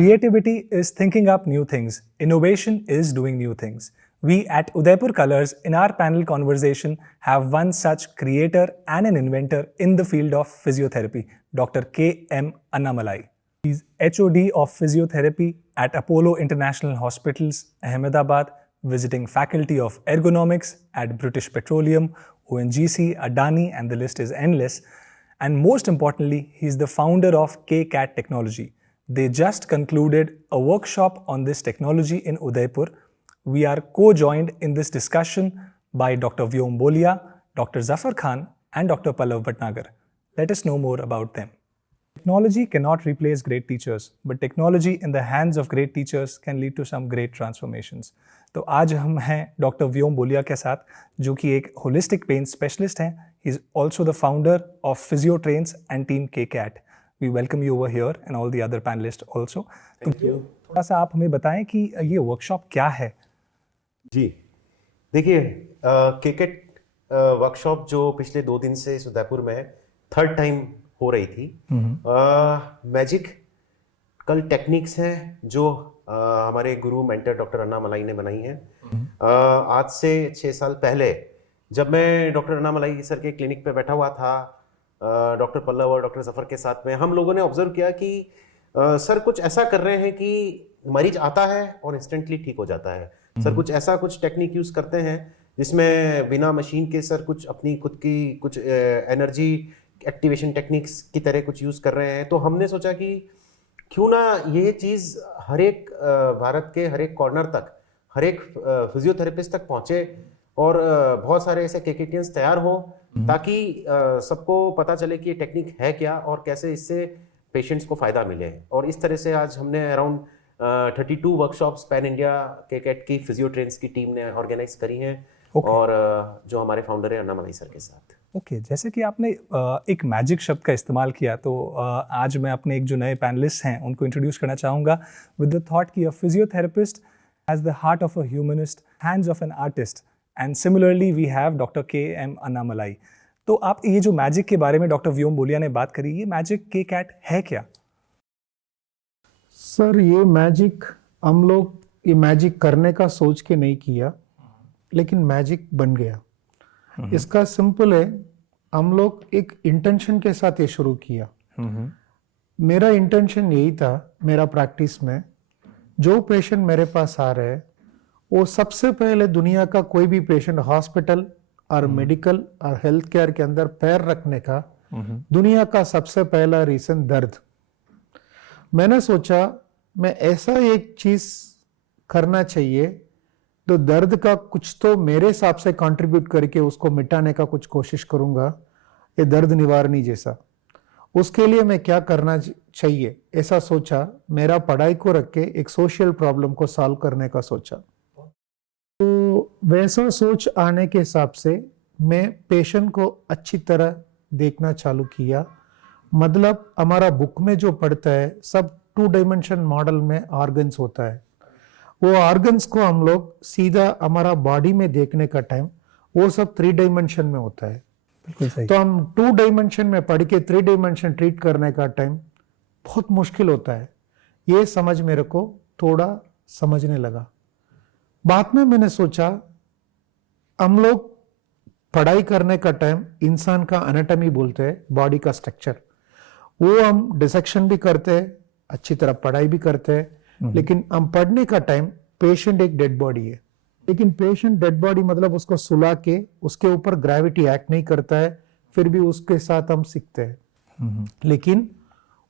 Creativity is thinking up new things. Innovation is doing new things. We at Udaipur Colors, in our panel conversation, have one such creator and an inventor in the field of physiotherapy, Dr. K. M. Annamalai. He's HOD of Physiotherapy at Apollo International Hospitals, Ahmedabad, visiting faculty of Ergonomics at British Petroleum, ONGC, Adani, and the list is endless. And most importantly, he's the founder of KCAT Technology. They just concluded a workshop on this technology in Udaipur. We are co-joined in this discussion by Dr. Vyom Bolia, Dr. Zafar Khan, and Dr. Pallav Bhatnagar. Let us know more about them. Technology cannot replace great teachers, but technology in the hands of great teachers can lead to some great transformations. तो आज हम हैं doctor व्योम बोलिया के साथ, जो कि एक होलिस्टिक पेन स्पेशलिस्ट हैं. He is also the founder of physio trains and team KCAT. We welcome you over here and all the other panelist also. थोड़ा सा आप हमें बताएं कि ये वर्कशॉप क्या है. जी देखिए, KCAT वर्कशॉप जो पिछले 2 दिन से उदयपुर में थर्ड टाइम हो रही थी. मैजिकल टेक्निक्स हैं जो हमारे गुरु मेंटर डॉक्टर अन्नामलाई ने बनाई हैं. आज से 6 साल पहले जब मैं डॉक्टर अन्नामलाई सर के क्लिनिक पे बैठा हुआ था डॉक्टर पल्लव और डॉक्टर जफर के साथ में, हम लोगों ने ऑब्जर्व किया कि सर कुछ ऐसा कर रहे हैं कि मरीज आता है और इंस्टेंटली ठीक हो जाता है. सर कुछ टेक्निक यूज करते हैं जिसमें बिना मशीन के सर कुछ अपनी खुद की कुछ एनर्जी एक्टिवेशन टेक्निक्स की तरह कुछ यूज कर रहे हैं. तो हमने सोचा कि क्यों ना ये चीज हर एक भारत के हर एक कॉर्नर तक, हर एक फिजियोथेरेपिस्ट तक पहुंचे और बहुत सारे ऐसे केकेटियंस तैयार हो ताकि सबको पता चले कि ये टेक्निक है क्या और कैसे इससे पेशेंट्स को फायदा मिले. और इस तरह से आज हमने around 32 workshops pan India KCAT की फिजियो ट्रेन्स की टीम ने ऑर्गेनाइज करी हैं. और जो हमारे फाउंडर है अन्नामलाई सर के साथ. जैसे कि आपने एक मैजिक शब्द का इस्तेमाल किया, तो आज मैं अपने एक जो नए पैनलिस्ट हैं उनको इंट्रोड्यूस करना चाहूँगा विद द थॉट कि a physiotherapist has the heart of a humanist, hands of an artist, and similarly we have doctor KM Annamalai. तो आप ये जो मैजिक के बारे में डॉक्टर व्योम बोलिया ने बात करी, ये मैजिक KCAT है क्या? सर ये मैजिक हम लोग ये मैजिक करने का सोच के नहीं किया, लेकिन मैजिक बन गया. इसका सिंपल है, हम लोग एक इंटेंशन के साथ ये शुरू किया. मेरा इंटेंशन यही था, मेरा प्रैक्टिस में जो पेशेंट मेरे पास आ रहे हैं वो सबसे पहले दुनिया का कोई भी पेशेंट हॉस्पिटल और मेडिकल और हेल्थ केयर के अंदर पैर रखने का दुनिया का सबसे पहला रीजन दर्द. मैंने सोचा मैं ऐसा एक चीज करना चाहिए तो दर्द का कुछ तो मेरे हिसाब से कंट्रीब्यूट करके उसको मिटाने का कुछ कोशिश करूंगा, ये दर्द निवारणी जैसा. उसके लिए मैं क्या करना चाहिए ऐसा सोचा. मेरा पढ़ाई को रख के एक सोशल प्रॉब्लम को सॉल्व करने का सोचा. तो वैसा सोच आने के हिसाब से मैं पेशेंट को अच्छी तरह देखना चालू किया. मतलब हमारा बुक में जो पढ़ता है सब 2 डायमेंशन मॉडल में ऑर्गन्स होता है. वो ऑर्गन्स को हम लोग सीधा हमारा बॉडी में देखने का टाइम वो सब 3 डायमेंशन में होता है. तो हम 2 डायमेंशन में पढ़ के 3 डायमेंशन ट्रीट करने का टाइम बहुत मुश्किल होता है. ये समझ मेरे को थोड़ा समझने लगा. बाद में मैंने सोचा हम लोग पढ़ाई करने का टाइम इंसान का एनाटॉमी बोलते हैं, बॉडी का स्ट्रक्चर, वो हम डिसेक्शन भी करते हैं, अच्छी तरह पढ़ाई भी करते हैं. लेकिन हम पढ़ने का टाइम पेशेंट एक डेड बॉडी है, लेकिन पेशेंट डेड बॉडी मतलब उसको सुला के उसके ऊपर ग्रेविटी एक्ट नहीं करता है, फिर भी उसके साथ हम सीखते हैं. लेकिन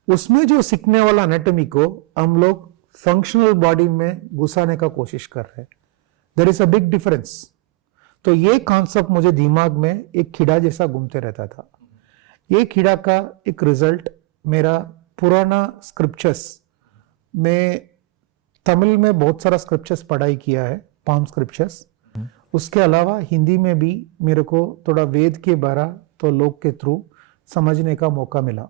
उसमें जो सीखने वाला एनाटॉमी को हम लोग फंक्शनल बॉडी में घुसाने का कोशिश कर रहे हैं. There is a big difference. तो ये कॉन्सेप्ट मुझे दिमाग में एक कीड़ा जैसा घूमते रहता था. ये कीड़ा का एक रिजल्ट मेरा पुराना स्क्रिप्चर्स में, तमिल में बहुत सारा स्क्रिप्चर्स पढ़ाई किया है, पाम स्क्रिप्चर्स. उसके अलावा हिंदी में भी मेरे को थोड़ा वेद के बारे तो लोग के थ्रू समझने का मौका मिला.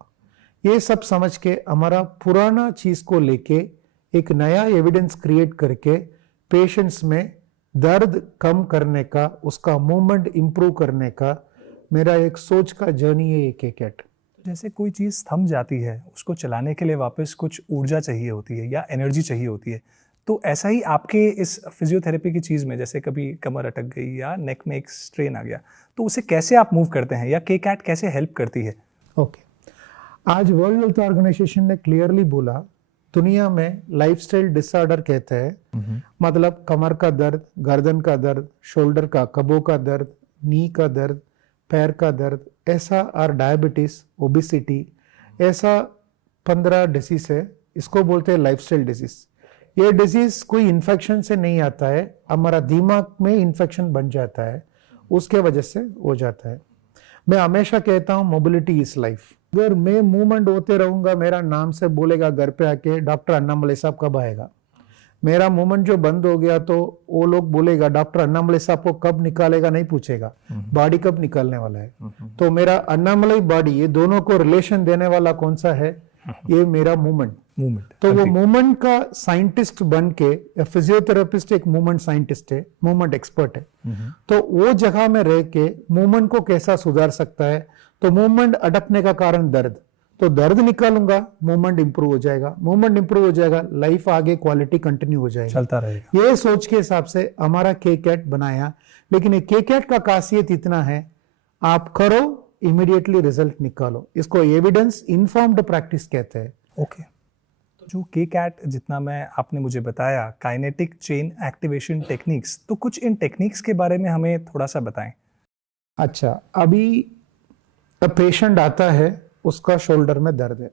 ये सब समझ के हमारा पुराना चीज को लेके एक नया एविडेंस क्रिएट करके पेशेंट्स में दर्द कम करने का, उसका मूवमेंट इंप्रूव करने का मेरा एक सोच का जर्नी है ये KCAT. जैसे कोई चीज़ थम जाती है, उसको चलाने के लिए वापस कुछ ऊर्जा चाहिए होती है या एनर्जी चाहिए होती है, तो ऐसा ही आपके इस फिजियोथेरेपी की चीज़ में, जैसे कभी कमर अटक गई या नेक में एक स्ट्रेन आ गया, तो उसे कैसे आप मूव करते हैं या के कैट कैसे हेल्प करती है? ओके, आज वर्ल्ड हेल्थ ऑर्गेनाइजेशन ने क्लियरली बोला, दुनिया में लाइफस्टाइल डिसऑर्डर कहते हैं, मतलब कमर का दर्द, गर्दन का दर्द, शोल्डर का, कबों का दर्द, नी का दर्द, पैर का दर्द, ऐसा और डायबिटीज, ओबिसिटी, ऐसा 15 डिसीज है, इसको बोलते हैं लाइफस्टाइल डिसीज। ये डिजीज कोई इन्फेक्शन से नहीं आता है, हमारा दिमाग में इन्फेक्शन बन जाता है, उसके वजह से हो जाता है। मैं हमेशा कहता हूँ मोबिलिटी इज लाइफ। अगर मैं मूवमेंट होते रहूंगा, मेरा नाम से बोलेगा घर पे आके डॉक्टर अन्नामलई साहब कब आएगा, मेरा मूवमेंट जो बंद हो गया तो वो लोग बोलेगा डॉक्टर अन्नामलई साहब को कब निकालेगा, नहीं पूछेगा बॉडी कब निकालने वाला है। तो मेरा अन्नामलई बॉडी, ये दोनों को रिलेशन देने वाला कौन सा है, ये मेरा मूवमेंट। तो वो मूवमेंट का साइंटिस्ट बन के, फिजियोथेरेपिस्ट एक मूवमेंट साइंटिस्ट है, मूवमेंट एक्सपर्ट है, तो वो जगह में रह के मूवमेंट को कैसा सुधार सकता है। तो मूवमेंट अटकने का कारण दर्द, तो दर्द निकालूंगा, मूवमेंट इंप्रूव हो जाएगा, मूवमेंट इंप्रूव हो जाएगा, लाइफ आगे क्वालिटी कंटिन्यू हो जाएगा, चलता रहेगा। ये सोच के हिसाब से हमारा के कैट बनाया। लेकिन ये के कैट का खासियत इतना है, आप करो इमीडिएटली रिजल्ट निकालो, इसको एविडेंस इन्फॉर्म्ड प्रैक्टिस कहते हैं। ओके, तो जो के कैट, जितना मैं आपने मुझे बताया, काइनेटिक चेन एक्टिवेशन टेक्निक्स, तो कुछ इन टेक्निक्स के बारे में हमें थोड़ा सा बताएं। अच्छा, अभी पेशेंट आता है, उसका शोल्डर में दर्द है,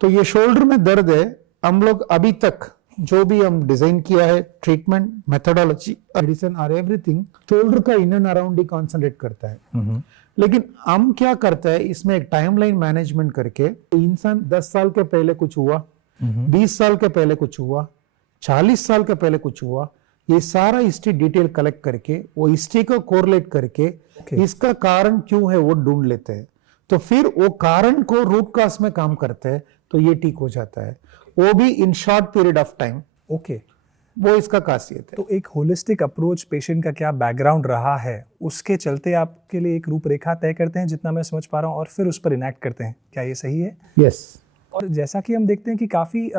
तो ये शोल्डर में दर्द है, हम लोग अभी तक जो भी हम डिजाइन किया है, ट्रीटमेंट मेथोडोलॉजी, मेडिसिन और एवरीथिंग, शोल्डर का in and around he concentrate करता है। लेकिन हम क्या करता है, इसमें एक टाइमलाइन मैनेजमेंट करके, इंसान 10 साल के पहले कुछ हुआ, 20 साल के पहले कुछ हुआ, 40 साल के पहले कुछ हुआ, ये सारा हिस्ट्री डिटेल कलेक्ट करके, वो हिस्ट्री को कोरिलेट करके इसका कारण क्यों है वो ढूंढ लेते हैं। तो फिर वो कारण को रूट कॉज में काम करते हैं, तो ये ठीक हो जाता है, वो भी in short period of time. Okay, वो इसका खासियत है। तो एक होलिस्टिक अप्रोच, पेशेंट का क्या बैकग्राउंड रहा है, उसके चलते आपके लिए एक रूपरेखा तय करते हैं, जितना मैं समझ पा रहा हूँ, और फिर उस पर इनैक्ट करते हैं, क्या ये सही है? यस। और जैसा कि हम देखते हैं कि काफ़ी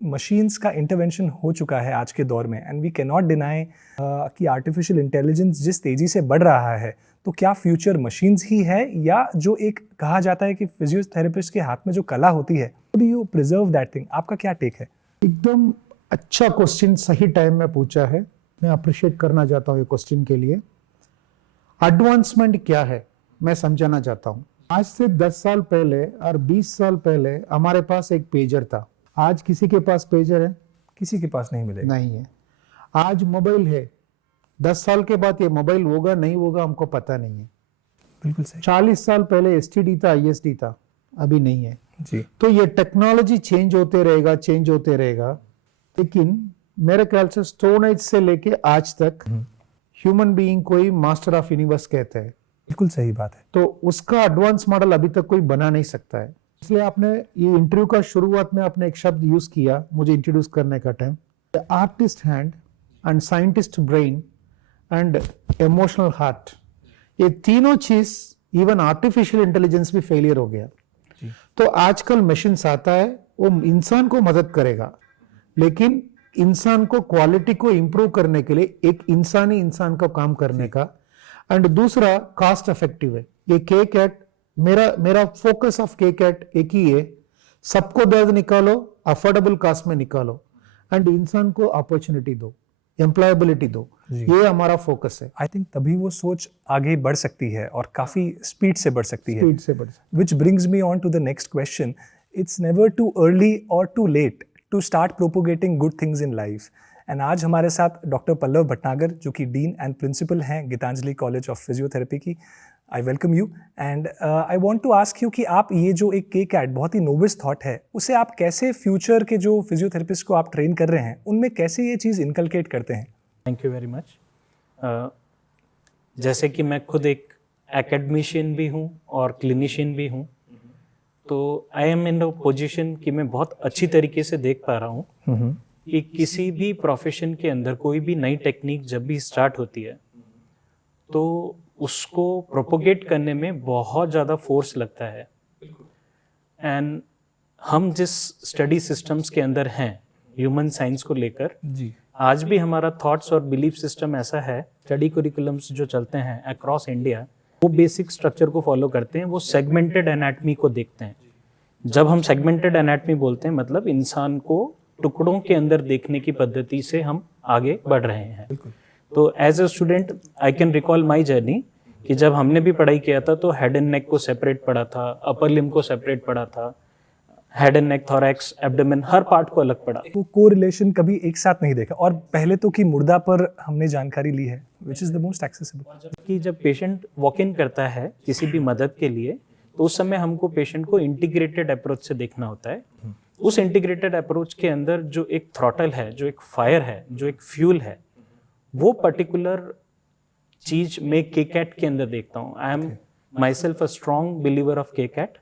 मशीन्स का इंटरवेंशन हो चुका है आज के दौर में, and we can not deny कि आर्टिफिशियल इंटेलिजेंस जिस तेज़ी से बढ़ रहा है, तो क्या फ्यूचर मशीन्स ही है, या जो एक कहा जाता है कि फिजियोथेरेपिस्ट के हाथ में जो कला होती है, do you preserve that thing? आपका क्या टेक है? एकदम अच्छा क्वेश्चन सही टाइम में पूछा है, मैं अप्रिशिएट करना चाहता हूँ ये क्वेश्चन के लिए। एडवांसमेंट क्या है मैं समझाना चाहता हूँ। आज से 10 साल पहले और 20 साल पहले हमारे पास एक पेजर था, आज किसी के पास पेजर है? किसी के पास नहीं मिलेगा। नहीं है। आज मोबाइल है, 10 साल के बाद ये मोबाइल होगा नहीं होगा हमको पता नहीं है। बिल्कुल सही। 40 साल पहले एसटीडी था, आईएसडी था, अभी नहीं है जी। तो ये टेक्नोलॉजी चेंज होते रहेगा, लेकिन मेरे ख्याल से स्टोन एज से लेके आज तक ह्यूमन बीइंग को ही मास्टर ऑफ यूनिवर्स कहते हैं। बिल्कुल सही बात है। तो उसका एडवांस मॉडल अभी तक कोई बना नहीं सकता है। इसलिए आपने ये इंटरव्यू का शुरुआत में आपने एक शब्द यूज किया मुझे इंट्रोड्यूस करने का time, artist hand and scientist brain and emotional heart, ये तीनों चीज इवन आर्टिफिशियल इंटेलिजेंस भी फेलियर हो गया। तो आजकल मशीन्स आता है, वो इंसान को मदद करेगा, लेकिन इंसान को क्वालिटी को इंप्रूव करने के लिए एक इंसान को काम करने का, एंड दूसरा कॉस्ट इफेक्टिव है। ये के कैट, मेरा फोकस ऑफ के कैट एक ही है, सबको दर्द निकालो, अफोर्डेबल कॉस्ट में निकालो, एंड इंसान को अपॉर्चुनिटी दो, एम्प्लॉयबिलिटी दो, ये हमारा फोकस है। आई थिंक तभी वो सोच आगे बढ़ सकती है और काफ़ी स्पीड से बढ़ सकती है। Which brings me on to the next question, it's never too early or too late to start propagating good things in life. And आज हमारे साथ डॉक्टर पल्लव भटनागर, जो कि डीन एंड प्रिंसिपल हैं गीतांजलि कॉलेज ऑफ फिजियोथेरेपी की। I welcome you and I want to ask you कि आप ये जो एक के कैट बहुत ही नोबेस्ट थॉट है, उसे आप कैसे फ्यूचर के जो फिजियोथेरेपिस्ट को आप ट्रेन कर रहे हैं उनमें कैसे ये चीज़ इनकलकेट करते हैं? Thank you very much. जैसे कि मैं खुद एक एकेडमिशियन भी हूँ और क्लिनिशियन भी हूँ, तो I am in a position कि मैं बहुत अच्छी तरीके से देख पा रहा हूँ कि किसी भी प्रोफेशन के अंदर कोई भी नई टेक्निक जब भी स्टार्ट होती है तो उसको प्रोपोगेट करने में बहुत ज़्यादा फोर्स लगता है। एंड हम जिस स्टडी सिस्टम्स के अंदर हैं ह्यूमन साइंस को लेकर, जी आज भी हमारा थॉट्स और बिलीफ सिस्टम ऐसा है, स्टडी करिकुलम्स जो चलते हैं अक्रॉस इंडिया वो बेसिक स्ट्रक्चर को फॉलो करते हैं, वो सेगमेंटेड एनाटमी को देखते हैं। जब हम सेगमेंटेड एनाटमी बोलते हैं मतलब इंसान को टुकड़ों के अंदर देखने की पद्धति से हम आगे बढ़ रहे हैं। तो as a student I can recall my journey कि जब हमने भी पढ़ाई किया था तो हेड एंड नेक को सेपरेट पढ़ा था, अपर लिम्ब को सेपरेट पढ़ा था, head and neck, thorax, abdomen, her part को अलग पढ़ा। वो कोरिलेशन कभी एक साथ नहीं देखा। और पहले तो कि मुर्दा पर हमने जानकारी ली है, which is the most accessible. कि जब पेशेंट वॉक इन करता है किसी भी मदद के लिए तो उस समय हमको पेशेंट को इंटीग्रेटेड अप्रोच से देखना होता है। उस इंटीग्रेटेड अप्रोच के अंदर जो एक थ्रॉटल है, जो एक फायर है, जो एक फ्यूल है, वो पर्टिकुलर चीज मैं के कैट के अंदर देखता हूँ। I am myself a strong believer of K CAT.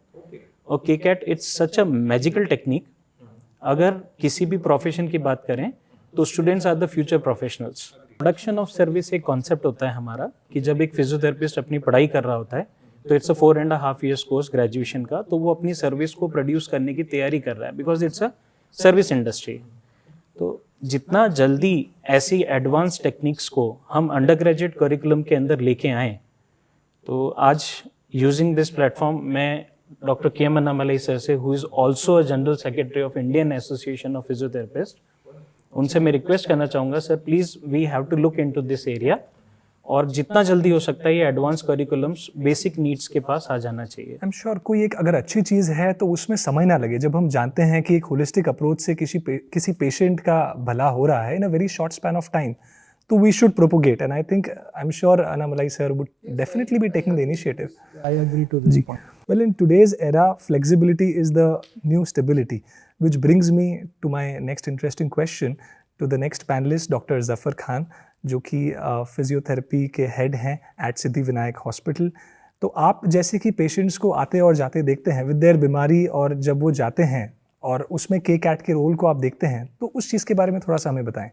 और K CAT it's such a magical technique. अगर किसी भी प्रोफेशन की बात करें तो students are the future professionals. Production of service एक कॉन्सेप्ट होता है हमारा कि जब एक फिजियोथेरेपिस्ट अपनी पढ़ाई कर रहा होता है तो it's a 4.5 years course graduation का, तो वो अपनी सर्विस को प्रोड्यूस करने की तैयारी कर रहा है because it's a service industry. तो जितना जल्दी ऐसी एडवांस टेक्निक्स को हम अंडर ग्रेजुएट करिकुलम के अंदर लेके आएँ, तो आज यूजिंग दिस प्लेटफॉर्म मैं डॉक्टर के.एम. अन्नामलाई सर से, who is also a general secretary of Indian association of physiotherapist, उनसे मैं रिक्वेस्ट करना चाहूँगा sir please we have to look into this area और जितना जल्दी हो सकता है ये एडवांस करिकुलम्स बेसिक नीड्स के पास आ जाना चाहिए। आई एम श्योर कोई एक अगर अच्छी चीज़ है तो उसमें समय ना लगे। जब हम जानते हैं कि एक होलिस्टिक अप्रोच से किसी पेशेंट का भला हो रहा है in a very short span of time, तो we should propagate and I think I am sure Annamalai sir would definitely be taking the initiative. I agree to this point. Well, in today's era, flexibility is the new stability, which brings me to my next interesting question to the next panelist, Dr. Zafar Khan, जो कि physiotherapy के head हैं eight Siddhi Vinayak hospital. तो आप जैसे कि patients को आते और जाते देखते हैं विद देयर बीमारी, और जब वो जाते हैं और उसमें के कैट के रोल को आप देखते हैं, तो उस चीज़ के बारे में थोड़ा सा हमें बताएं।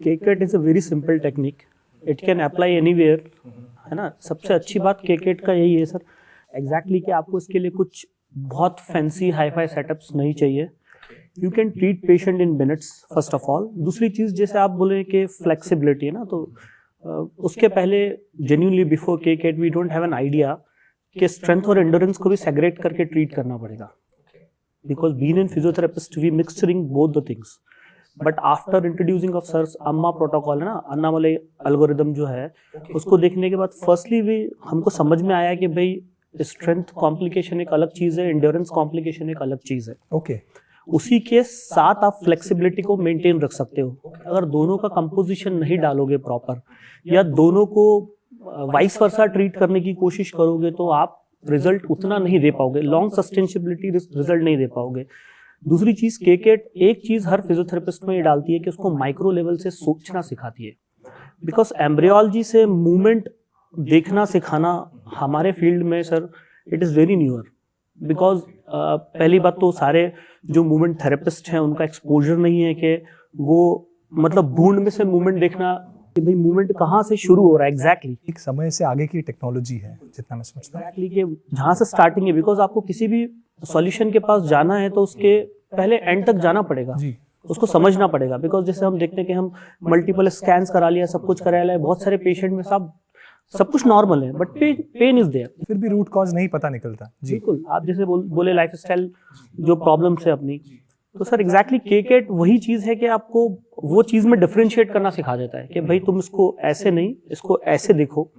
केकेट is a very simple technique, it can apply anywhere, है ना। सबसे अच्छी बात केकेट का यही है सर एग्जैक्टली कि आपको इसके लिए कुछ बहुत फैंसी हाई-फाई सेटअप्स नहीं चाहिए। You can treat patient in minutes first of all. दूसरी चीज़ जैसे आप बोले कि फ्लेक्सिबिलिटी है ना, तो उसके पहले जेन्युइनली बिफोर केकेट we don't have an idea कि स्ट्रेंथ और एंडोरेंस को भी सेग्रेट करके ट्रीट करना पड़ेगा, because being in physiotherapist we mixturing both the things. But after introducing of सर्स अम्मा प्रोटोकॉल है ना, अन्नामलाई एल्गोरिदम जो है, उसको देखने के बाद फर्स्टली भी हमको समझ में आया कि भाई स्ट्रेंथ कॉम्प्लिकेशन एक अलग चीज़ है, एंड्योरेंस कॉम्प्लिकेशन एक अलग चीज़ है। ओके, उसी के साथ आप फ्लेक्सिबिलिटी को मेंटेन रख सकते हो। अगर दोनों का कंपोजिशन नहीं डालोगे प्रॉपर, या दोनों को वाइस वर्सा ट्रीट करने की कोशिश करोगे, तो आप रिजल्ट उतना नहीं दे पाओगे, लॉन्ग सस्टेनेबिलिटी रिजल्ट नहीं दे पाओगे। दूसरी चीज केकेट एक चीज हर फिजियोथेरेपिस्ट में ये डालती है कि उसको माइक्रो लेवल से सोचना सिखाती है, बिकॉज एम्ब्रियोलॉजी से मूवमेंट देखना सिखाना हमारे फील्ड में sir it is very newer, because पहली बात तो सारे जो मूवमेंट थेरेपिस्ट हैं उनका एक्सपोजर नहीं है कि वो मतलब भूण में से मूवमेंट देखना कि भाई मूवमेंट कहाँ से शुरू हो रहा है एग्जैक्टली। एक समय से आगे की टेक्नोलॉजी है जितना मैं समझता हूँ। एग्जैक्टली कि जहाँ से स्टार्टिंग है, बिकॉज आपको किसी भी सॉल्यूशन के पास जाना है तो उसके पहले एंड तक जाना पड़ेगा जी, उसको समझना पड़ेगा। बिकॉज जैसे हम देखते हैं कि हम मल्टीपल स्कैन्स करा लिया, सब कुछ करा लिया, बहुत सारे पेशेंट में सब कुछ नॉर्मल है, बट पेन इज देयर, फिर भी रूट कॉज नहीं पता निकलता। जी, बिल्कुल। आप जैसे बोले लाइफस्टाइल जो प्रॉब्लम्स है अपनी, तो सर एग्जैक्टली केकेट वही चीज़ है कि आपको वो चीज़ में डिफरेंशिएट करना सिखा देता है कि भाई तुम इसको ऐसे नहीं, इसको ऐसे देखो।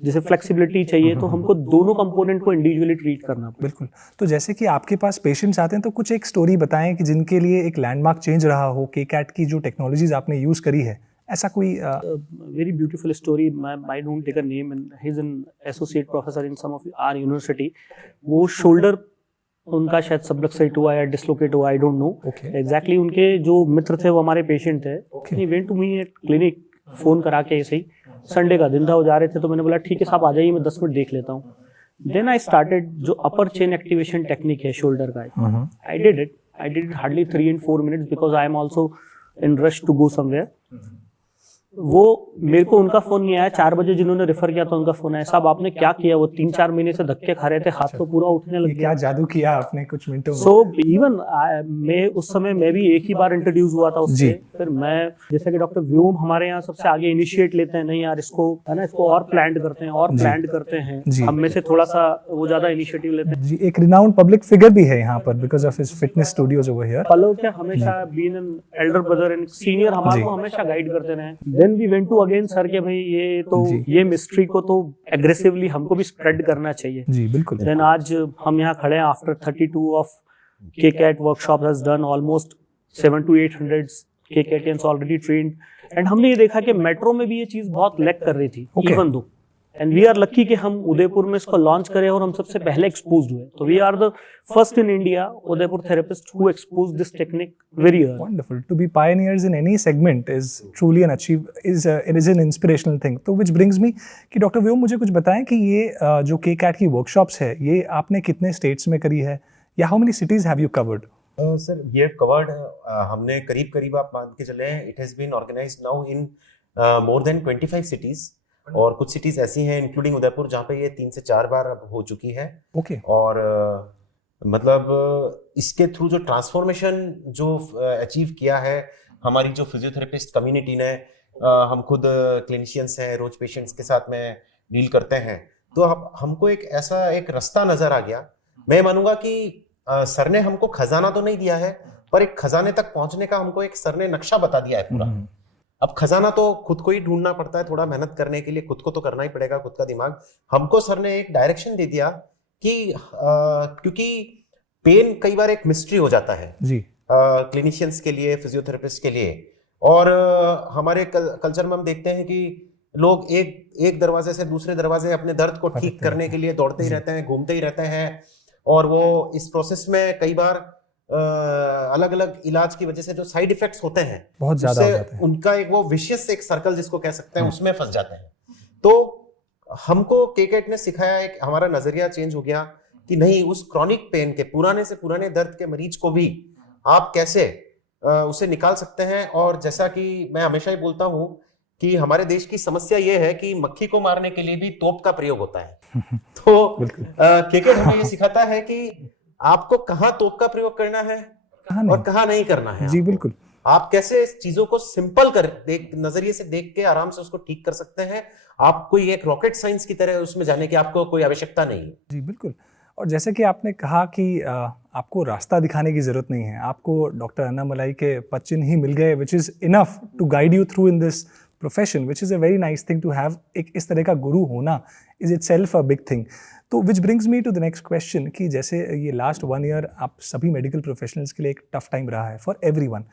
जैसे फ्लेक्सिबिलिटी चाहिए तो हमको दोनों कंपोनेंट को इंडिविजुअली ट्रीट करना पड़ेगा। बिल्कुल। तो जैसे कि आपके पास पेशेंट्स आते हैं, तो कुछ एक स्टोरी बताएं कि जिनके लिए एक लैंडमार्क चेंज रहा हो, के कैट की जो टेक्नोलॉजीज आपने यूज़ करी है, ऐसा कोई very beautiful story. I don't take a name, and he is an associate professor in some of our university. वो शोल्डर उनका शायद सबलक्सेट हुआ या डिसलोकेट हुआ, आई डोंट नो एग्जैक्टली। उनके जो मित्र थे वो हमारे पेशेंट थे। He went to me at clinic, phone करा के ऐसे ही, संडे का दिन था, वो जा रहे थे, तो मैंने बोला ठीक है साहब आ जाइए, मैं 10 मिनट देख लेता हूँ। देन आई स्टार्टेड जो अपर चेन एक्टिवेशन टेक्निक है शोल्डर का, I did it hardly 3 and 4 minutes because I am also in rush to go somewhere. वो मेरे को उनका फोन नहीं आया, 4 बजे जिन्होंने रेफर किया था उनका फोन आया, साहब आपने क्या किया, वो 3-4 महीने से धक्के खा रहे थे, हाथ तो पूरा उठने लग ये गया। क्या जादू किया आपने कुछ मिनटों में? सो इवन मैं उस समय मैं भी एक ही बार इंट्रोड्यूस हुआ था उससे। जी। फिर मैं जैसे कि डॉक्टर व्योम हमारे यहाँ सबसे आगे इनिशिएट लेते हैं, नहीं यार इसको है ना, इसको और प्लान करते हैं और प्लान करते हैं, जी। हम में से थोड़ा सा वो ज्यादा इनिशिएटिव लेते हैं। जी, एक रिनाउंड पब्लिक फिगर भी है यहाँ पर because of his fitness studios over here. Pallav क्या हमेशा been an elder brother and senior हमारे को हमेशा गाइड करते रहे। Then we went to again sir के भाई ये मिस्ट्री को तो एग्रेसिवली हमको भी स्प्रेड करना चाहिए। जी बिल्कुल। देन आज हम यहाँ खड़े हैं after 32 of KCAT workshop has done almost 700 to 800 KCATians already trained. And हमने ये देखा कि मेट्रो में भी ये चीज बहुत लैक कर रही थी, Okay. Even though. And we are lucky कि हम उदयपुर में इसको लॉन्च करें और हम सबसे पहले एक्सपोज्ड हुए। तो we are the first in India Udaipur therapist who expose this technique very early. Wonderful. To be pioneers in any segment is truly it is an inspirational thing. तो which brings me कि doctor व्योम मुझे कुछ बताएं कि ये जो KCAT की workshops है ये आपने कितने स्टेट्स में करी है या how many cities have you covered? Sir ये कवर्ड हमने करीब आप मान के चले, it has been organised now in more than 25 cities, और कुछ सिटीज ऐसी हैं इंक्लूडिंग उदयपुर जहाँ पे ये 3 से 4 बार अब हो चुकी है। ओके। और मतलब इसके थ्रू जो ट्रांसफॉर्मेशन जो अचीव किया है हमारी जो फिजियोथेरेपिस्ट कम्युनिटी ने, हम खुद क्लिनिशियंस हैं, रोज पेशेंट्स के साथ में डील करते हैं, तो हमको एक ऐसा एक रास्ता नजर आ गया। मैं मानूंगा कि सर ने हमको खजाना तो नहीं दिया है, पर एक खजाने तक पहुंचने का हमको एक सर ने नक्शा बता दिया है पूरा। अब खजाना तो खुद को ही ढूंढना पड़ता है, थोड़ा मेहनत करने के लिए खुद को तो करना ही पड़ेगा, खुद का दिमाग। हमको सर ने एक डायरेक्शन दे दिया कि क्योंकि पेन कई बार एक मिस्ट्री हो जाता है जी क्लिनिशियंस के लिए, फिजियोथेरेपिस्ट के लिए, और हमारे कल्चर में हम देखते हैं कि लोग एक दरवाजे से दूसरे दरवाजे अपने दर्द को ठीक करने के लिए दौड़ते ही रहते हैं, घूमते ही रहते हैं, और वो इस प्रोसेस में कई बार अलग अलग इलाज की वजह से जो साइड इफेक्ट्स होते हैं बहुत ज्यादा हो जाते हैं, उनका एक वो विशियस एक सर्कल जिसको कह सकते हैं उसमें फंस जाते हैं। तो हमको KCAT ने सिखाया, एक हमारा नजरिया चेंज हो गया कि नहीं, उस क्रॉनिक पेन के पुराने से पुराने दर्द के मरीज को भी आप कैसे उसे निकाल सकते हैं। और जैसा कि मैं हमेशा ही बोलता हूं कि हमारे देश की समस्या ये है कि मक्खी को मारने के लिए भी तोप का प्रयोग होता है। तो KCAT हमें ये सिखाता है कि आपको कहाँ तोप का प्रयोग करना है और कहाँ नहीं करना है। जी बिल्कुल। आप कैसे चीजों को सिंपल नजरिए से देख के आराम से उसको ठीक कर सकते हैं। आप कोई एक रॉकेट साइंस की तरह उसमें जाने की आपको कोई आवश्यकता नहीं है। जी बिल्कुल। और जैसे कि आपने कहा कि आपको रास्ता दिखाने की जरूरत नहीं है, आपको डॉक्टर अन्नामलाई के पच्चिन ही मिल गए which is enough to guide you through in this profession, which is a very nice thing to have. एक इस तरह का गुरु होना is itself a big thing. तो which brings me to the next question कि जैसे ये लास्ट 1 ईयर आप सभी मेडिकल प्रोफेशनल्स के लिए एक टफ टाइम रहा है फॉर एवरीवन।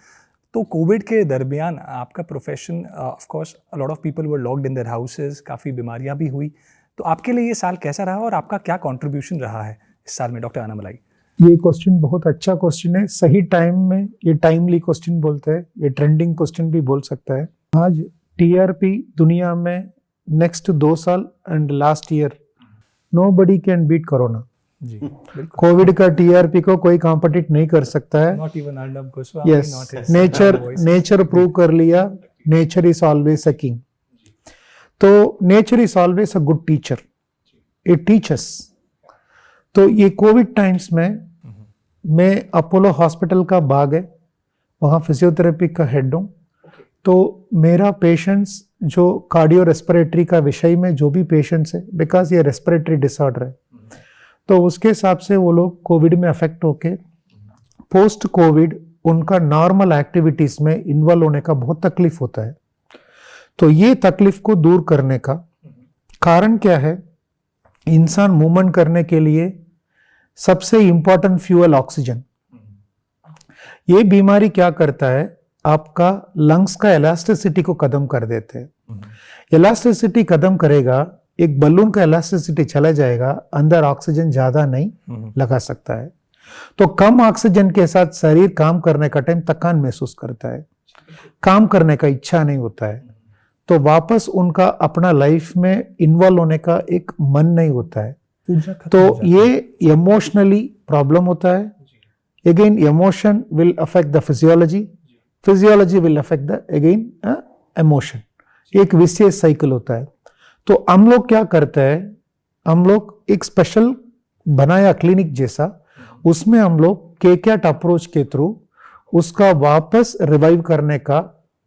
तो कोविड के दरमियान आपका profession, of course a lot of people were locked in their houses, काफ़ी बीमारियां भी हुई। तो आपके लिए ये साल कैसा रहा और आपका क्या कंट्रीब्यूशन रहा है इस साल में, डॉक्टर अन्नामलाई? ये क्वेश्चन बहुत अच्छा क्वेश्चन है, सही टाइम में, ये टाइमली क्वेश्चन बोलते हैं, ये ट्रेंडिंग क्वेश्चन भी बोल सकता है। आज TRP दुनिया में नेक्स्ट 2 साल and last year nobody can beat corona. जी बिल्कुल। कोविड का TRP को कोई कॉम्पिटिट नहीं कर सकता है। Not even Arnab Goswami, yes, not his nature prove कर लिया, nature is always a king. तो nature is always a good teacher, it teachers. तो ये कोविड टाइम्स में मैं अपोलो हॉस्पिटल का बाग है, वहाँ फिजियोथेरेपी का हेड हूँ। तो मेरा पेशेंट्स जो कार्डियो रेस्पिरेटरी का विषय में जो भी पेशेंट्स है, बिकॉज ये रेस्पिरेटरी डिसऑर्डर है, तो उसके हिसाब से वो लोग कोविड में अफेक्ट होके पोस्ट कोविड उनका नॉर्मल एक्टिविटीज में इन्वॉल्व होने का बहुत तकलीफ होता है। तो ये तकलीफ को दूर करने का कारण क्या है? इंसान मूवमेंट करने के लिए सबसे इंपॉर्टेंट फ्यूल ऑक्सीजन। ये बीमारी क्या करता है? आपका लंग्स का इलास्टिसिटी को खत्म कर देते हैं। इलास्टिसिटी खत्म करेगा, एक बलून का इलास्टिसिटी चला जाएगा, अंदर ऑक्सीजन ज्यादा नहीं लगा सकता है। तो कम ऑक्सीजन के साथ शरीर काम करने का टाइम थकान महसूस करता है, काम करने का इच्छा नहीं होता है, तो वापस उनका अपना लाइफ में इन्वॉल्व होने का एक मन नहीं होता है। तो ये इमोशनली प्रॉब्लम होता है। Again emotion will affect the physiology, physiology will affect the again emotion. एक विशेष साइकिल होता है। तो हम लोग क्या करते हैं, हम लोग एक स्पेशल बनाया क्लिनिक जैसा, उसमें हम लोग केकैट अप्रोच के थ्रू उसका वापस रिवाइव करने का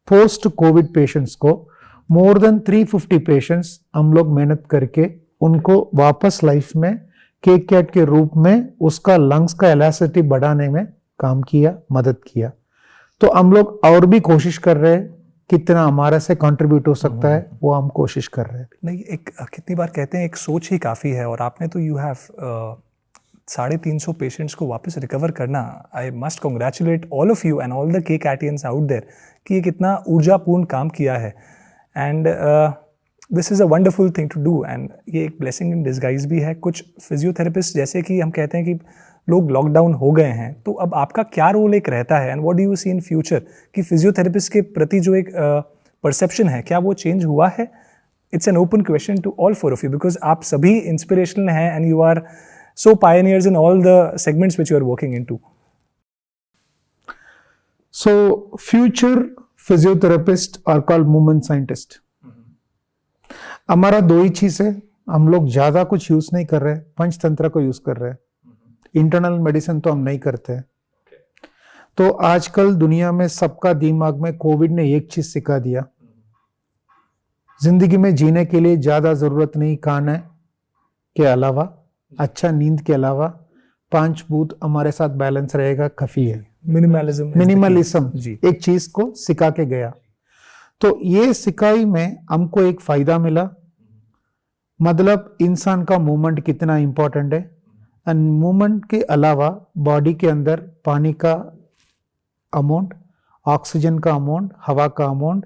पोस्ट कोविड पेशेंट्स को मोर देन 350 पेशेंट्स हम लोग मेहनत करके उनको वापस लाइफ में केकैट के रूप में उसका लंग्स का एलास्टिसिटी बढ़ाने में काम किया, मदद किया। तो हम लोग और भी कोशिश कर रहे हैं, कितना हमारे से कंट्रीब्यूट हो सकता है वो हम कोशिश कर रहे हैं। नहीं, एक कितनी बार कहते हैं एक सोच ही काफ़ी है, और आपने तो यू हैव 350 पेशेंट्स को वापस रिकवर करना। I must congratulate all of you and all the KCATians out there कि ये कितना ऊर्जापूर्ण काम किया है। And this is a wonderful thing to do, and ये एक ब्लेसिंग इन डिस्गाइज भी है। कुछ फिजियोथेरेपिस्ट, जैसे कि हम कहते हैं कि लोग लॉकडाउन हो गए हैं, तो अब आपका क्या रोल एक रहता है, and what do you see in future कि फिजियोथेरेपिस्ट के प्रति जो एक परसेप्शन है, क्या वो चेंज हुआ है? It's an open question to all four of you, because आप सभी इंस्पिरेशनल हैं and you are so pioneers in all the segments which you are working into. So future physiotherapists are called movement scientists. हमारा दो ही चीज है, हम लोग ज्यादा कुछ यूज नहीं कर रहे, पंचतंत्र को यूज कर रहे हैं। इंटरनल मेडिसिन तो हम नहीं करते। तो आजकल दुनिया में सबका दिमाग में कोविड ने एक चीज सिखा दिया, जिंदगी में जीने के लिए ज्यादा जरूरत नहीं, खाने के अलावा, अच्छा नींद के अलावा 5 भूत हमारे साथ बैलेंस रहेगा, काफी है। मिनिमलिज्म जी। एक चीज को सिखा के गया। तो ये सिखाई में हमको एक फायदा मिला, मतलब इंसान का मूवमेंट कितना इंपॉर्टेंट है, एंड मूवमेंट के अलावा बॉडी के अंदर पानी का अमाउंट, ऑक्सीजन का अमाउंट, हवा का अमाउंट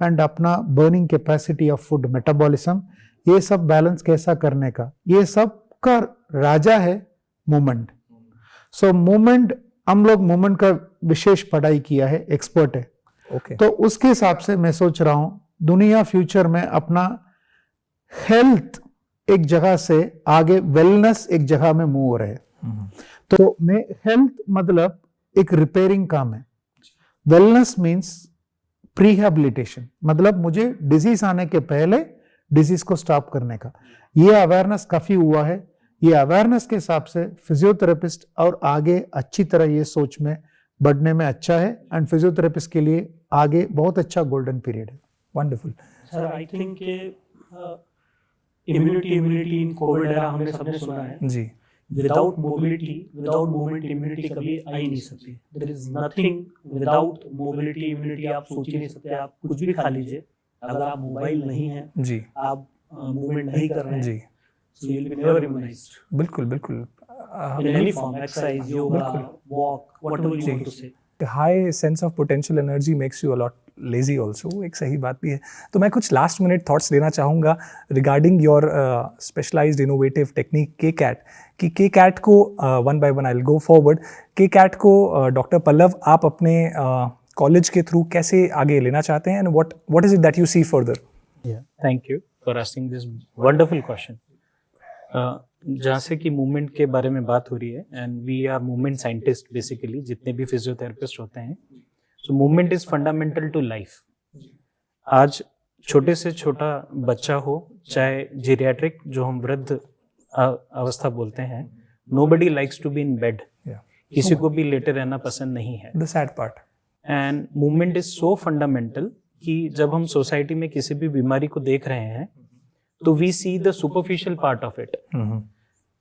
एंड अपना burning capacity of food, metabolism, ये सब बैलेंस कैसा करने का, ये सब का राजा है मूवमेंट। सो मूवमेंट, हम लोग मूवमेंट का विशेष पढ़ाई किया है, एक्सपर्ट है। Okay. तो उसके हिसाब से मैं सोच रहा हूं दुनिया फ्यूचर में अपना हेल्थ एक जगह से आगे वेलनेस एक जगह में मूव हो रहे हैं। तो मैं हेल्थ मतलब एक रिपेयरिंग काम है, वेलनेस मींस प्रीहेबिलिटेशन, मतलब मुझे डिजीज आने के पहले डिजीज को स्टॉप करने का। ये अवेयरनेस काफी हुआ है। ये अवेयरनेस के हिसाब से फिजियोथेरेपिस्ट और आगे अच्छी तरह ये सोच में बढ़ने में अच्छा है, एंड फिजियोथेरेपिस्ट के लिए आगे बहुत अच्छा गोल्डन पीरियड है। Wonderful. Sir I think immunity in COVID era हमने सबने सुना है। जी। Without mobility, without movement immunity कभी आ ही नहीं सकती। There is nothing without mobility immunity. आप सोच ही नहीं सकते। आप कुछ भी खा लीजिए, अगर आप मोबाइल नहीं है, जी। आप मूवमेंट नहीं कर रहे हैं, जी। so you will be never immunized बिल्कुल बिल्कुल। in any form, exercise, yoga, walk, whatever you want to say. High sense of potential energy makes you a lot lazy also, एक सही बात भी है। तो मैं कुछ लास्ट मिनट थॉट्स लेना चाहूँगा regarding your specialised innovative technique KCAT, कि केकैट को one by one I will go forward. KCAT को डॉक्टर पल्लव आप अपने कॉलेज के थ्रू कैसे आगे लेना चाहते हैं, and what is it that you see further? Thank you for asking this wonderful question. जहाँ से कि मूवमेंट के बारे में बात हो रही है, and we are movement scientist basically, जितने भी फिजियोथेरेपिस्ट होते हैं। So movement is fundamental to life. आज छोटे से छोटा बच्चा हो, चाहे जीरियाट्रिक जो हम वृद्ध अवस्था बोलते हैं, nobody likes to be in bed. किसी को भी लेटे रहना पसंद नहीं है। The sad part. And movement is so fundamental कि जब हम सोसाइटी में किसी भी बीमारी को देख रहे हैं तो we see the superficial part of it.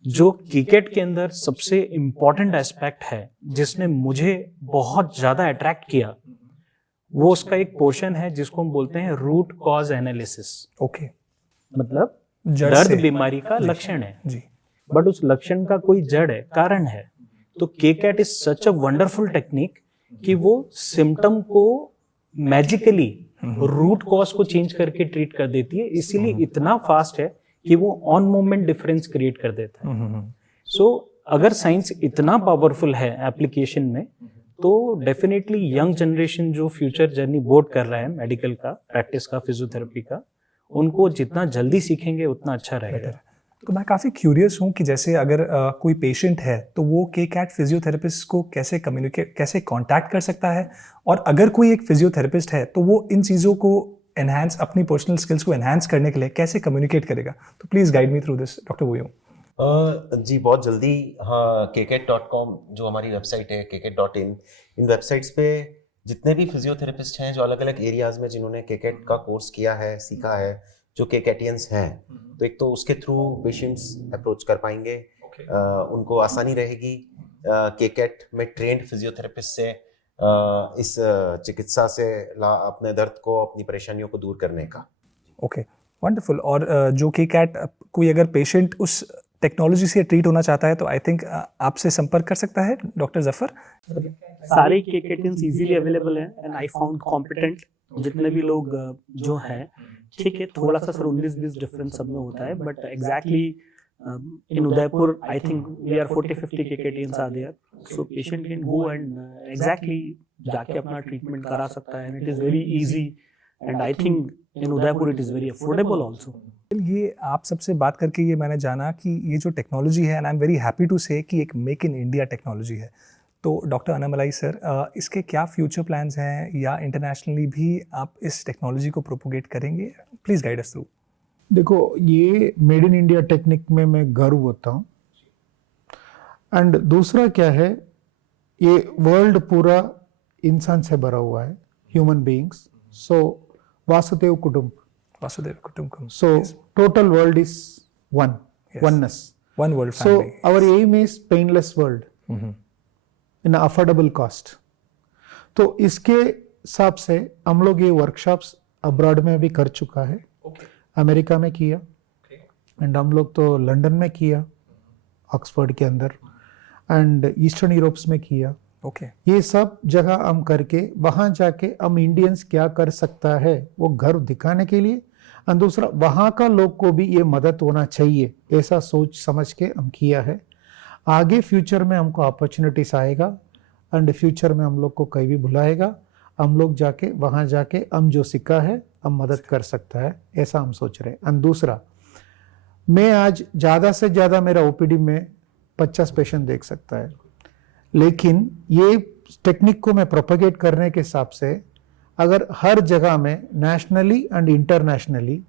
जो क्रिकेट के अंदर सबसे इम्पॉर्टेंट एस्पेक्ट है, जिसने मुझे बहुत ज्यादा अट्रैक्ट किया, वो उसका एक पोर्शन है जिसको हम बोलते हैं रूट कॉज एनालिसिस। ओके। मतलब जड़ दर्द से। बीमारी का लक्षण है, जी। बट उस लक्षण का कोई जड़ है, कारण है। तो KCAT is such a wonderful technique कि वो सिम्टम को मैजिकली रूट कॉज को चेंज करके ट्रीट कर देती है। इसीलिए इतना फास्ट है कि वो ऑन मोमेंट डिफरेंस क्रिएट कर देता है। सो अगर साइंस इतना पावरफुल है एप्लीकेशन में, तो डेफिनेटली यंग जनरेशन जो फ्यूचर जर्नी बोर्ड कर रहा है मेडिकल का, प्रैक्टिस का, फिजियोथेरेपी का, उनको जितना जल्दी सीखेंगे उतना अच्छा रहेगा। तो मैं काफ़ी क्यूरियस हूँ कि जैसे अगर कोई पेशेंट है तो वो केकैट फिजियोथेरेपिस्ट को कैसे कम्युनिकेट, कैसे कांटेक्ट कर सकता है, और अगर कोई एक फिजियोथेरेपिस्ट है तो वो इन चीज़ों को एनहांस अपनी पर्सनल स्किल्स को एनहांस करने के लिए कैसे कम्युनिकेट करेगा? तो please guide me through this doctor वोयूम। जी बहुत जल्दी, हाँ, kcat.com जो हमारी वेबसाइट है, kcat.in, इन वेबसाइट्स पे जितने भी फिजियोथेरेपिस्ट हैं जो अलग अलग एरियाज में जिन्होंने KCAT का कोर्स किया है, सीखा है, जो KCATians हैं, तो एक तो उसके थ्रू पेशेंट्स अप्रोच कर पाएंगे, उनको आसानी रहेगी KCAT में ट्रेंड फिजियोथेरेपिस्ट से इस चिकित्सा से अपने दर्द को, अपनी परेशानियों को दूर करने का। Okay, wonderful. और जो KCAT कोई अगर पेशेंट उस टेक्नोलॉजी से ट्रीट होना चाहता है तो आई थिंक आपसे संपर्क कर सकता है डॉक्टर जफर। सारे KCATians इजीली अवेलेबल हैं एंड आई फाउंड कॉम्पिटेंट जितने भी लोग जो हैं, ठीक है, थोड़ा सा सर 19-20 डिफरेंस सब में होता है, but exactly in Udaipur I think we are 40-50 KCATians are there, so patient can go and exactly जाके अपना ट्रीटमेंट करा सकता है, and it is very easy and I think in Udaipur it is very affordable also. ये आप सबसे बात करके ये मैंने जाना कि ये जो टेक्नोलॉजी है, and I am very happy to say कि एक मेक इन इंडिया टेक्नोलॉजी है। तो डॉक्टर अन्नामलाई सर, इसके क्या फ्यूचर प्लान्स हैं या इंटरनेशनली भी आप इस टेक्नोलॉजी को प्रोपोगेट करेंगे? Please guide us through. देखो, ये मेड इन इंडिया टेक्निक में मैं गर्व होता हूँ। एंड दूसरा क्या है, ये वर्ल्ड पूरा इंसान से भरा हुआ है, human beings. So Vasudev कुटुंबकम। So total world is one, Yes. oneness. One world So family. our aim is painless world in an affordable cost. तो इसके हिसाब से हम लोग ये वर्कशॉप्स अब्रॉड में भी कर चुका है। अमेरिका में किया, एंड हम लोग तो लंदन में किया, ऑक्सफोर्ड के अंदर, एंड ईस्टर्न यूरोप्स में किया। ओके, ये सब जगह हम करके वहाँ जाके हम इंडियंस क्या कर सकता है वो घर दिखाने के लिए, और दूसरा वहाँ का लोग को भी ये मदद होना चाहिए, ऐसा सोच समझ के हम किया है। आगे फ्यूचर में हमको अपॉर्चुनिटीज आएगा, एंड फ्यूचर में हम लोग को कहीं भी बुलाएगा, हम लोग जाके वहाँ जाके हम जो सीखा है हम मदद कर सकता है, ऐसा हम सोच रहे हैं। एंड दूसरा, मैं आज ज़्यादा से ज़्यादा मेरा ओपीडी में 50 पेशेंट देख सकता है, लेकिन ये टेक्निक को मैं प्रोपेगेट करने के हिसाब से अगर हर जगह में नेशनली एंड इंटरनेशनली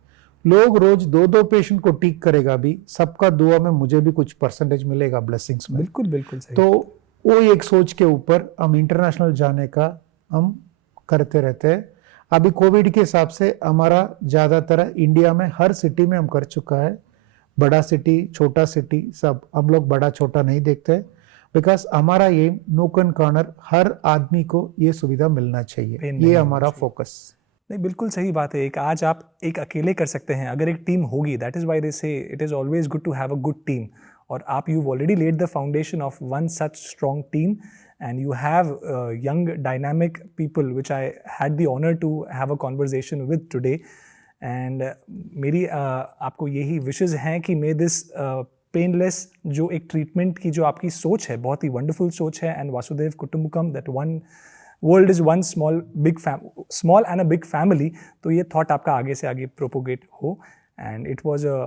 लोग रोज 2-2 पेशेंट को ठीक करेगा भी, सबका दुआ में मुझे भी कुछ परसेंटेज मिलेगा, ब्लेसिंग्स में। बिल्कुल बिल्कुल सही। तो वो एक सोच के ऊपर हम इंटरनेशनल जाने का हम करते रहते हैं। अभी कोविड के हिसाब से हमारा ज़्यादातर इंडिया में हर सिटी में हम कर चुका है, बड़ा सिटी, छोटा सिटी, सब। हम लोग बड़ा छोटा नहीं देखते, बिकॉज हमारा ये नूक एंड कॉर्नर हर आदमी को ये सुविधा मिलना चाहिए, ये हमारा फोकस। नहीं, बिल्कुल सही बात है। एक आज आप एक अकेले कर सकते हैं, अगर एक टीम होगी, that is why they say it is always good to have a good team. और आप you already laid the foundation of one such strong team, and you have young dynamic people which I had the honor to have a conversation with today, and मेरी आपको यही wishes हैं कि may this painless जो एक treatment की जो आपकी सोच है, बहुत ही वंडरफुल सोच है, and Vasudev कुटुंबकम, that one world is one small and a big family, तो ये thought आपका आगे से आगे propagate हो, and it was a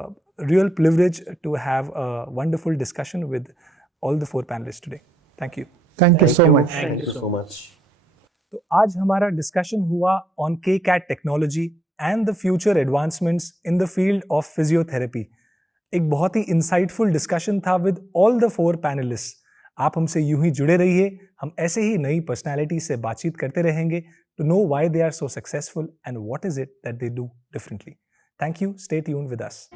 real privilege to have a wonderful discussion with all the 4 panelists today. Thank you. Thank you so much. Thank you so much. तो आज हमारा डिस्कशन हुआ on KCAT technology and the future advancements in the field of physiotherapy. एक बहुत ही insightful discussion था with all the 4 panelist. आप हमसे यूं ही जुड़े रहिए, हम ऐसे ही नई पर्सनैलिटी से बातचीत करते रहेंगे to know why they are so successful and what is it that they do differently. Thank you, stay tuned with us.